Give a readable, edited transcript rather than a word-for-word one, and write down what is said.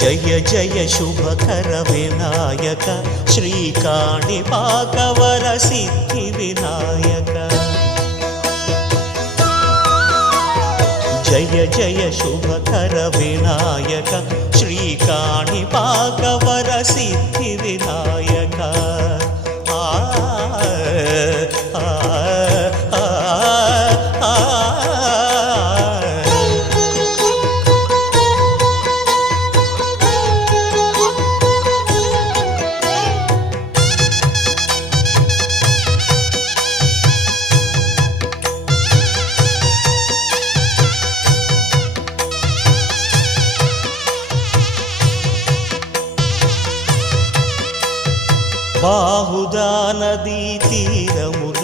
జయ జయ శుభకర వినాయక శ్రీకాణిపాకవర సిద్ధి వినాయక జయ జయ శుభకర వినాయక శ్రీకాణిపాకవర సిద్ధి వినాయక బాహుదా నదీ తీరమున